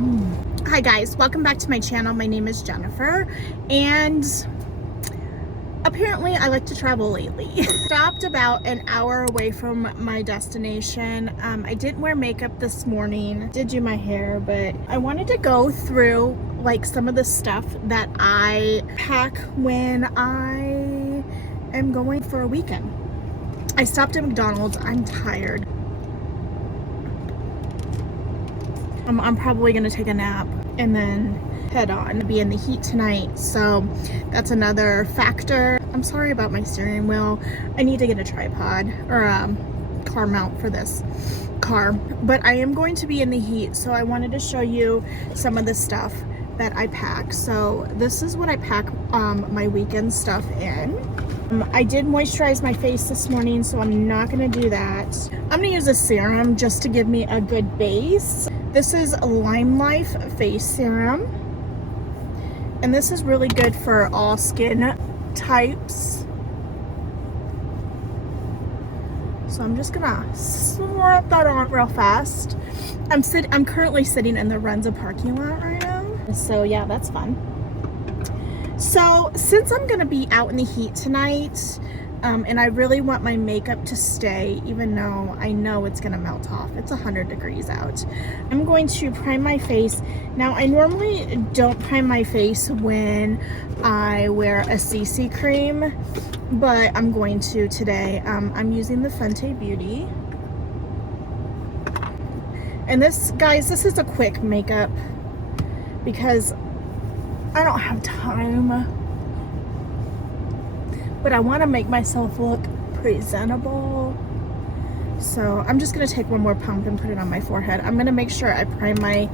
Hi guys, welcome back to my channel. My name is Jennifer, and apparently I like to travel lately. Stopped about an hour away from my destination. I didn't wear makeup this morning, did do my hair, but I wanted to go through like some of the stuff that I pack when I am going for a weekend. I stopped at McDonald's. I'm tired. I'm probably gonna take a nap and then head on. Be in the heat tonight, so that's another factor. I'm sorry about my steering wheel. I need to get a tripod or a car mount for this car, but I am going to be in the heat, so I wanted to show you some of the stuff that I pack. So this is what I pack my weekend stuff in. I did moisturize my face this morning, so I'm not gonna do that. I'm gonna use a serum just to give me a good base. This is Lime Life Face Serum, and this is really good for all skin types. So I'm just gonna slap that on real fast. I'm currently sitting in the Renza parking lot right now, so yeah, that's fun. So since I'm gonna be out in the heat tonight, and I really want my makeup to stay, even though I know it's gonna melt off. It's 100 degrees out. I'm going to prime my face. Now, I normally don't prime my face when I wear a CC cream, but I'm going to today. I'm using the Fenty Beauty. And this, guys, this is a quick makeup because I don't have time. But I want to make myself look presentable. So I'm just going to take one more pump and put it on my forehead. I'm going to make sure I prime my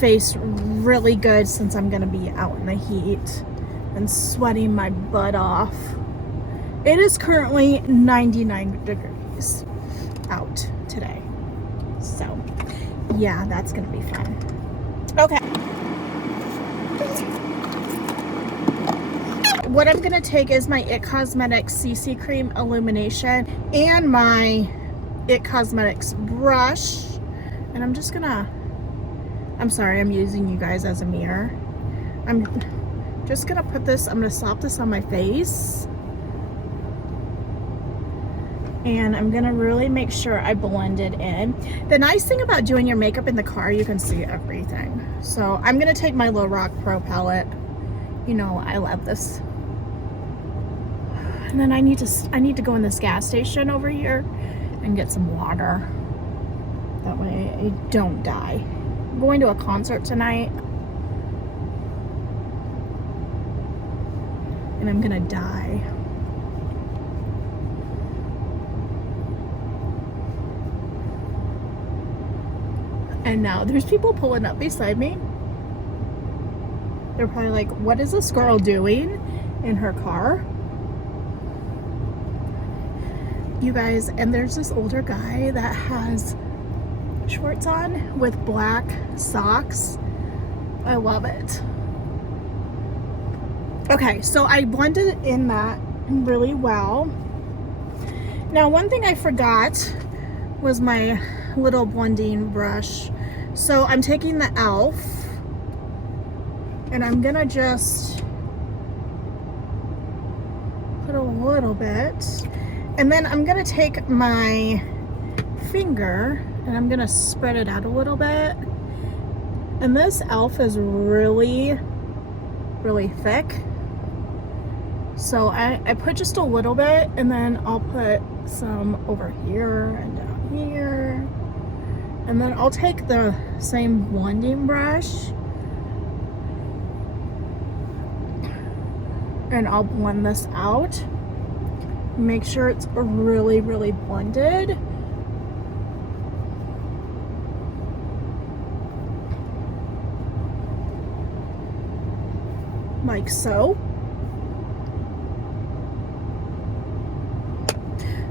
face really good since I'm going to be out in the heat and sweating my butt off. It is currently 99 degrees out today. So yeah, that's going to be fun. Okay. What I'm gonna take is my IT Cosmetics CC Cream Illumination and my IT Cosmetics brush, and I'm just gonna, I'm sorry, I'm using you guys as a mirror. I'm just gonna put this, I'm gonna slap this on my face, and I'm gonna really make sure I blend it in. The nice thing about doing your makeup in the car, you can see everything. So I'm gonna take my Lorac Pro palette. You know, I love this. And then I need to go in this gas station over here and get some water. That way I don't die. I'm going to a concert tonight, and I'm gonna die. And now there's people pulling up beside me. They're probably like, what is this girl doing in her car? You guys, and there's this older guy that has shorts on with black socks. I love it. Okay, so I blended in that really well. Now, one thing I forgot was my little blending brush. So I'm taking the e.l.f. and I'm gonna just put a little bit. And then I'm gonna take my finger and I'm gonna spread it out a little bit. And this e.l.f. is really, really thick. So I put just a little bit, and then I'll put some over here and down here. And then I'll take the same blending brush and I'll blend this out. Make sure it's really, really blended. Like so.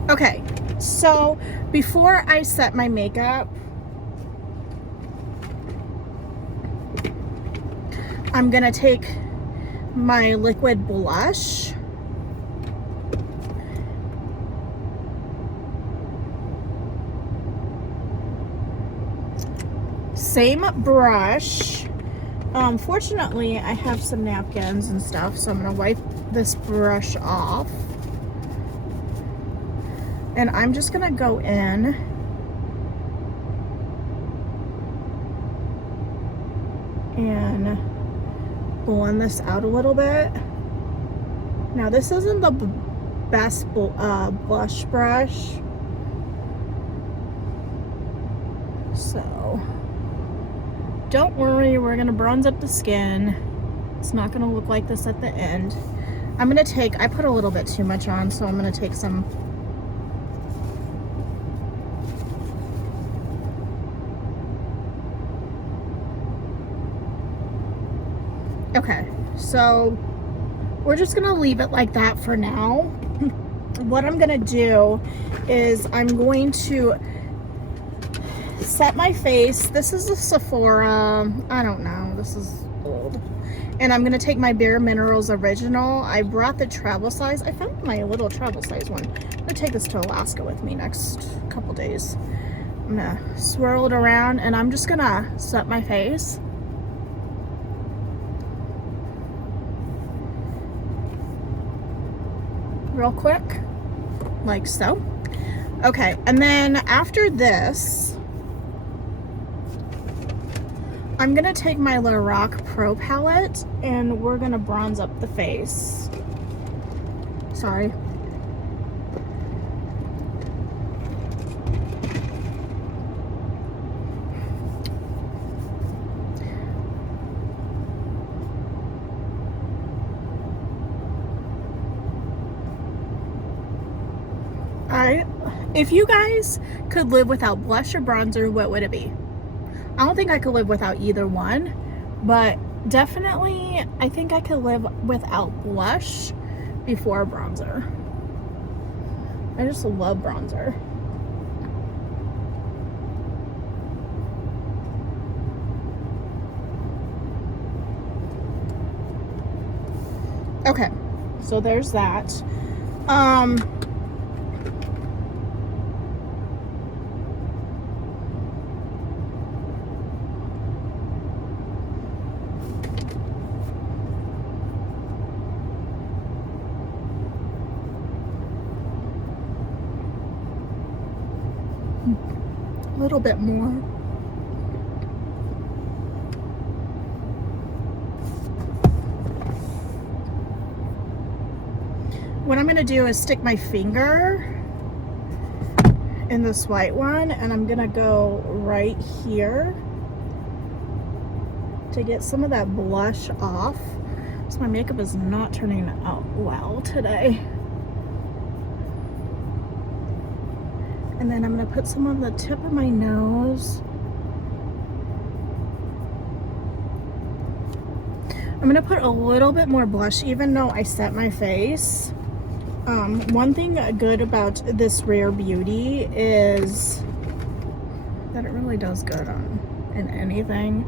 Okay, so before I set my makeup, I'm gonna take my liquid blush same brush. Fortunately, I have some napkins and stuff, so I'm gonna wipe this brush off. And I'm just gonna go in and blend this out a little bit. Now, this isn't the best blush brush, so don't worry, we're gonna bronze up the skin. It's not gonna look like this at the end. I'm gonna take, I put a little bit too much on, so I'm gonna take some okay, so we're just gonna leave it like that for now. What I'm gonna do is I'm going to set my face. This is a Sephora, I don't know, this is old. And I'm gonna take my Bare Minerals Original. I brought the travel size. I found my little travel size one. I'm gonna take this to Alaska with me next couple days. I'm gonna swirl it around and I'm just gonna set my face. Real quick, like so. Okay, and then after this, I'm gonna take my Lorac Pro palette and we're gonna bronze up the face. Sorry. If you guys could live without blush or bronzer, what would it be? I don't think I could live without either one, but definitely I think I could live without blush before bronzer. I just love bronzer. Okay, so there's that. A little bit more. What I'm gonna do is stick my finger in this white one and I'm gonna go right here to get some of that blush off. So my makeup is not turning out well today. And then I'm gonna put some on the tip of my nose. I'm gonna put a little bit more blush even though I set my face. One thing good about this Rare Beauty is that it really does good in anything.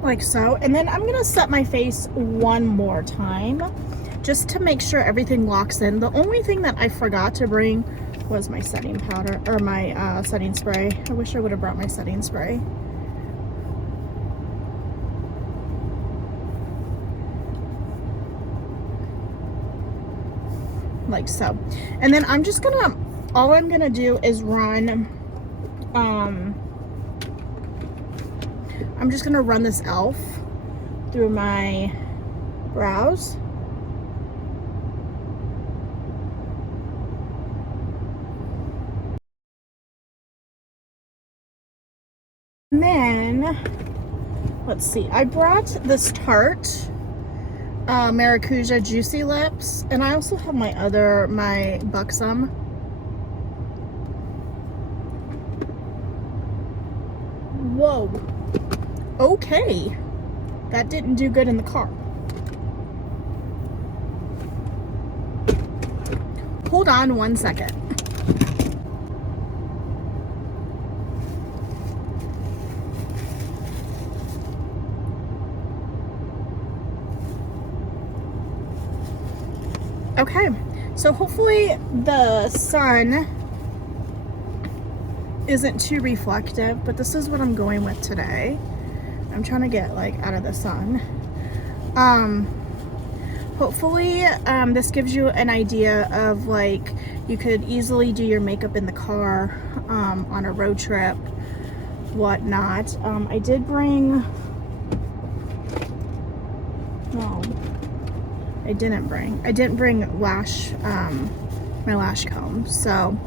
Like so. And then I'm gonna set my face one more time just to make sure everything locks in. The only thing that I forgot to bring was my setting powder, or my setting spray. I wish I would have brought my setting spray. Like so. And then I'm just gonna, all I'm gonna do is run I'm just gonna run this e.l.f. through my brows. And then, let's see, I brought this Tarte Maracuja Juicy Lips, and I also have my Buxom. Whoa. Okay. That didn't do good in the car. Hold on 1 second. Okay, so hopefully the sun isn't too reflective, but this is what I'm going with today. I'm trying to get like out of the sun. Hopefully this gives you an idea of like you could easily do your makeup in the car on a road trip, whatnot. I did bring, no, I didn't bring lash, my lash comb. So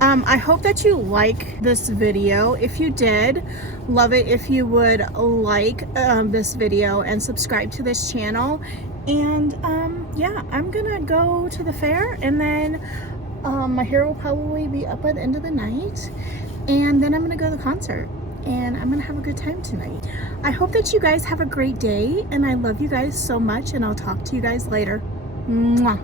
I hope that you like this video. If you did, love it if you would like this video and subscribe to this channel. And yeah, I'm gonna go to the fair, and then my hair will probably be up by the end of the night, and then I'm gonna go to the concert, and I'm gonna have a good time tonight. I hope that you guys have a great day, and I love you guys so much, and I'll talk to you guys later. Mwah.